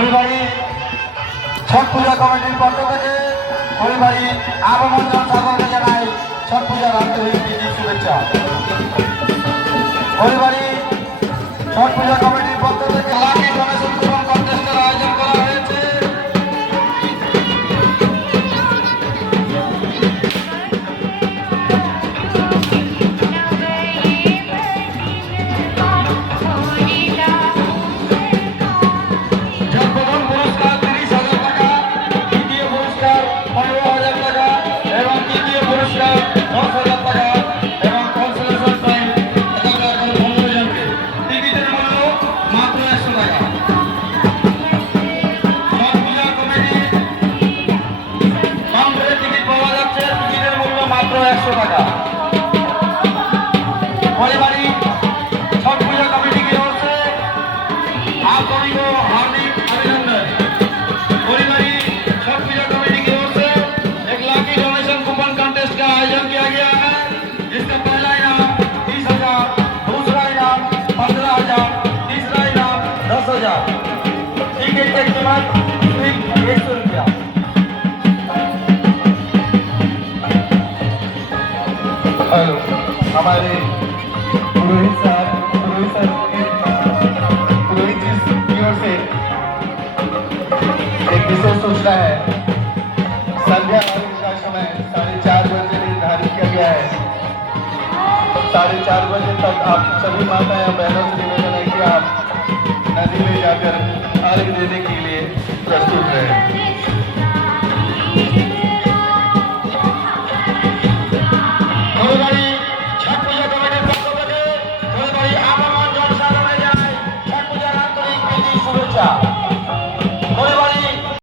হরিবাড়ি ছট পূজা কমিটির পক্ষ থেকে হরিবাড়ি আবমঞ্জন সকলকে জানাই ছট পূজার আন্তরিক শুভেচ্ছা। হরিবাড়ি ছট পূজা কমিটির পক্ষ থেকে লাকি ডোনেশন কুপন কন্টেস্টের আয়োজন করা হয়েছে। মাত্র 100 টাকা। হরিবাড়ি ছট পূজা कमेटी की ओर से आप सभी को हार्दिक अभिनंदन। हरिबाड़ी छठ पूजा कमेटी की ओर से एक लाकी डोनेशन कूपन कंटेस्ट का आयोजन किया गया है, जिसका पहला इनाम 30,000, दूसरा इनाम 15,000, तीसरा इनाम 10,000। टिकट की कीमत सिर्फ 100 रुपया। हेलो, हमारे पुरोहित जी की ओर से एक विशेष सूचना है। संध्या का समय 4:30 बजे निर्धारित किया गया है। 4:30 बजे तक आप सभी माताएं या बहनों से निवेदन है कि आप नदी में जाकर अर्घ देने के लिए प्रस्तुत रहें।